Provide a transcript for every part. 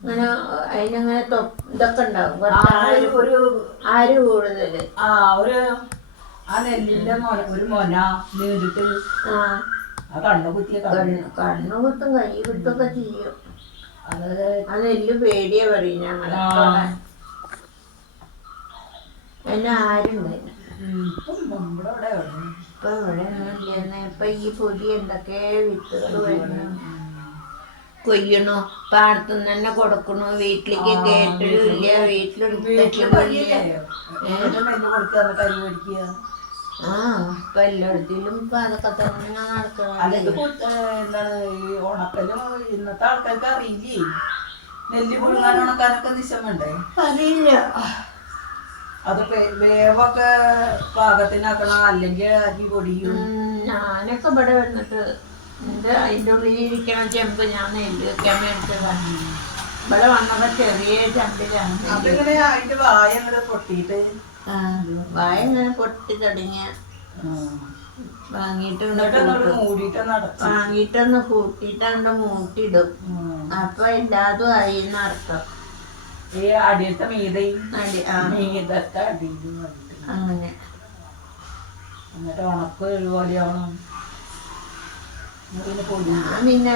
അങ്ങനെ അതിനങ്ങനെ ഇതൊക്കെ ഉണ്ടാവും, കുറച്ച് ആര് കൂടുതല്. ആ നെല്ലിന്റെ ഒരു മൊന നീണ്ടിട്ട് കണ്ണു കുത്തും കൈ കുത്തൊക്കെ ചെയ്യും. ആ നെല്ല് പേടിയാ പറയും ഞങ്ങളെ. പിന്നെ ആരുണ്ടായിരുന്നു ഇപ്പൊ ഇവിടെ ഒന്നുമില്ലെന്ന്. ഇപ്പൊ ഈ പുതിയ എന്തൊക്കെ വിത്തുകൾ വരുന്നു, കൊയ്യണു, പാടത്തുനിന്ന് തന്നെ കൊടുക്കണു, വീട്ടിലേക്ക് കേട്ടലും ഇല്ല, വീട്ടിലെടുത്തില്ല. ഇപ്പൊ എല്ലായിടത്തിലും ഇപ്പൊ അതൊക്കെ തന്നെ നടക്കണം. എന്താണ് ഈ ഉണക്കലും ഇന്നത്തെ ആൾക്കാർക്ക് അറിയില്ലേ? നെല്ല് പുഴുങ്ങാൻ ഉണക്കാനൊക്കെ നിശമുണ്ടേ, അറിയില്ല. അത് വേവൊക്കെ പാകത്തിനാക്കണം, അല്ലെങ്കിൽ അരി പൊടിയും. ഞാനൊക്കെ ഇവിടെ വന്നിട്ട് അതിൻ്റെ ഉള്ളിലിരിക്കണ ചെമ്പ് ഞാൻ നെല്ല് വെക്കാൻ മേടിച്ചതാണ്. ഇവിടെ വന്നപ്പോ ചെറിയ ചെമ്പിലാണ്. അതിങ്ങനെ അതിന്റെ വായ അങ്ങനെ പൊട്ടിയിട്ട് വായ ഇങ്ങനെ പൊട്ടി തുടങ്ങിയ വാങ്ങിയിട്ടൊന്ന് കൂട്ടിയിട്ടണ്ട് മൂട്ടിടും. അപ്പൊ എല്ലാതും ആയിന്ന് അർത്ഥം. ഈ അടിയത്തെ മീതയും മീതത്തെ അടിയിലും അങ്ങനെ. എന്നിട്ട് ഉണക്ക് ഒരുപോലെയാവണം. ഞാൻ പിന്നെ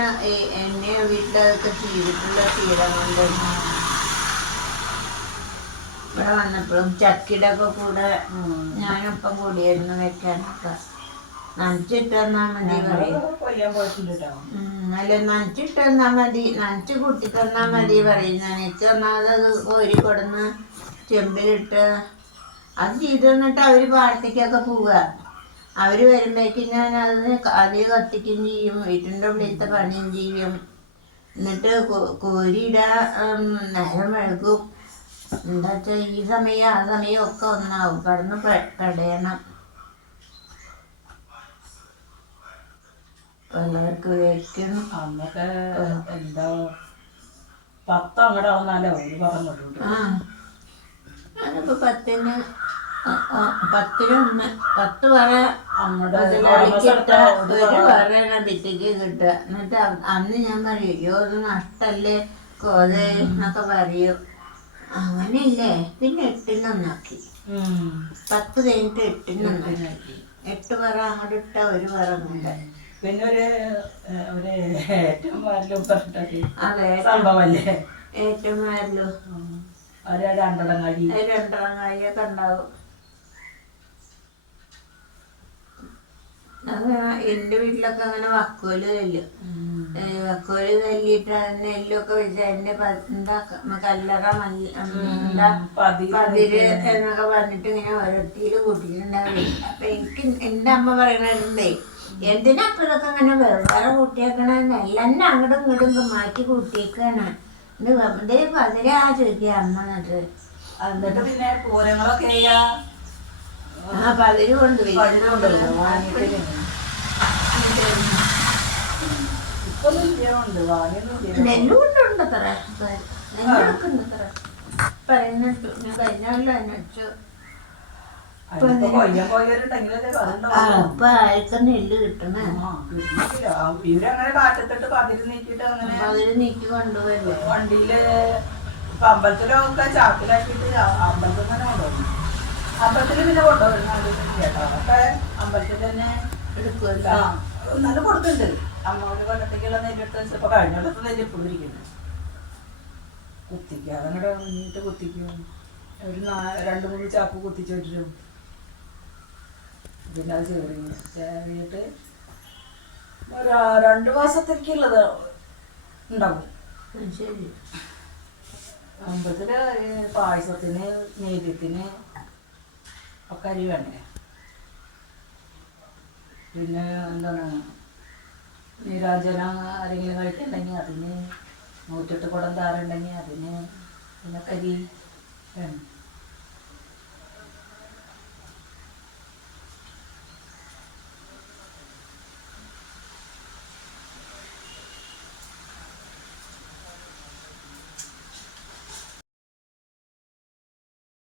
എന്നെ വീട്ടിലൊക്കെ ചെയ്തിട്ടുള്ള ശീലം കൊണ്ട് ഇവിടെ വന്നപ്പോഴും ചക്കിയുടെ ഒക്കെ കൂടെ ഞാനൊപ്പം കൂടിയായിരുന്നു വെക്കാനൊക്കെ. നനച്ചിട്ട് തന്നാ മതി പറയും. അല്ല, നനച്ചിട്ട് തന്നാ മതി, നനച്ച് കൂട്ടി തന്നാ മതി പറയും. നനച്ച് തന്നാൽ അത് കോരി കൊടുന്ന് ചെമ്പിലിട്ട് അത് ചെയ്ത് തന്നിട്ട് അവര് പാടത്തേക്കൊക്കെ പോവുക. അവര് വരുമ്പോഴേക്കും ഞാൻ അതിന് കത്തിക്കുകയും ചെയ്യും, വീട്ടിൻ്റെ ഉള്ളിലത്തെ പണിയും ചെയ്യും. എന്നിട്ട് കോരിയിടാ നേരം വഴുകും. എന്താ വെച്ചാൽ ഈ സമയം ആ സമയം ഒക്കെ ഒന്നാവും, കടന്ന് പെടയണം. എല്ലാവർക്കും വെക്കണം. അന്നൊക്കെ എന്താ 10 അങ്ങടെ ആവുന്നാലോ ഒരു പറഞ്ഞോളൂ. ഞാനിപ്പോ 10-ന് 10 പറ മുതലാളിക്കിട്ട ഒരു പറയണ ഭിത്തിക്ക് കിട്ടുക. എന്നിട്ട് അന്ന് ഞാൻ പറയും, അയ്യോ അത് നഷ്ടല്ലേ കോതേ എന്നൊക്കെ പറയൂ. അങ്ങനെയല്ലേ. പിന്നെ 8-ന് ഒന്നാക്കി. 10 കഴിഞ്ഞിട്ട് 8-ന് ഒന്നാക്കി. 8 പറ അങ്ങോട്ട് ഇട്ട ഒരു പറ അങ്ങോട്ട്. പിന്നെ ഏറ്റവും സംഭവല്ലേ ഏറ്റവും മാരല്ലോ രണ്ടെണ്ണങ്ങാടിയൊക്കെ ഉണ്ടാവും. എന്റെ വീട്ടിലൊക്കെ അങ്ങനെ വക്കോല് തല്ലും. വക്കോല് തല്ലിയിട്ട് നെല്ലൊക്കെ വെച്ച് അതിന്റെ കല്ലറ പതിര് എന്നൊക്കെ പറഞ്ഞിട്ട് ഇങ്ങനെ ഓരോരുത്തര് കൂട്ടിയിട്ടുണ്ടാവില്ല. അപ്പൊ എനിക്ക് എന്റെ അമ്മ പറയണേ, എന്തിനാ അപ്പൊ ഇതൊക്കെ അങ്ങനെ വേറെ കൂട്ടിയേക്കണേ, നെല്ലെന്നെ അങ്ങോട്ടും ഇങ്ങോട്ടും മാറ്റി കൂട്ടിയേക്കാണ്. ഇത് പതിരാ ചോദിക്കുക അമ്മ. എന്നിട്ട് പിന്നെ പൂരങ്ങളൊക്കെ പതിര് കൊണ്ടുപോയി നെല്ലുകൊണ്ടുണ്ട് അത്ര, നെല്ലൊക്കെ ഉണ്ട് അത്ര പറയുന്നിട്ടു. ഞാൻ കഴിഞ്ഞ കൊല്ലം അന്വേഷിച്ചു. ഇപ്പൊ ആർക്കും നെല്ല് കിട്ടണേ. ഇവരങ്ങനെ കാറ്റത്തിട്ട് പതിര് നീക്കി കൊണ്ടുപോയല്ലേ വണ്ടിയില്. അമ്പലത്തിലൊക്കെ ചാക്കിലാക്കിയിട്ട് അമ്പലത്തിൽ തന്നെ കൊണ്ടുപോകും. അമ്പലത്തില് പിന്നെ കൊണ്ടുപോകും കേട്ടോ. അതൊക്കെ അമ്പലത്തിൽ തന്നെ എടുക്കുമല്ലോ. എന്നാലും കൊടുക്കുന്നുണ്ട്. അമ്മയുടെ കൊല്ലത്തേക്കുള്ള നെല്ലെടുത്ത് വെച്ചപ്പോ കഴിഞ്ഞ കൊല്ലത്തെ നെല്ല് ഇപ്പോഴും ഇരിക്കുന്നത്. കുത്തിക്കുക അതങ്ങടെ മുന്നിട്ട് കുത്തിക്കും. ഒരു 2-3 ചാക്ക് കുത്തിച്ച് വെച്ചിട്ടും പിന്നെ അത് ചേറിയിട്ട് ഒരു 2 മാസത്തേക്കുള്ളത് ഉണ്ടാവും. ശരി. അമ്പലത്തില് പായസത്തിന് നേദ്യത്തിന് ഒക്കെ അരി വേണ്ടേ. പിന്നെ എന്താണ് നീരാഞ്ജനം ആരെങ്കിലും കഴിക്കുന്നുണ്ടെങ്കിൽ അതിന് 108 കുടം താറുണ്ടെങ്കിൽ അതിന് പിന്നെ കരി വേണം.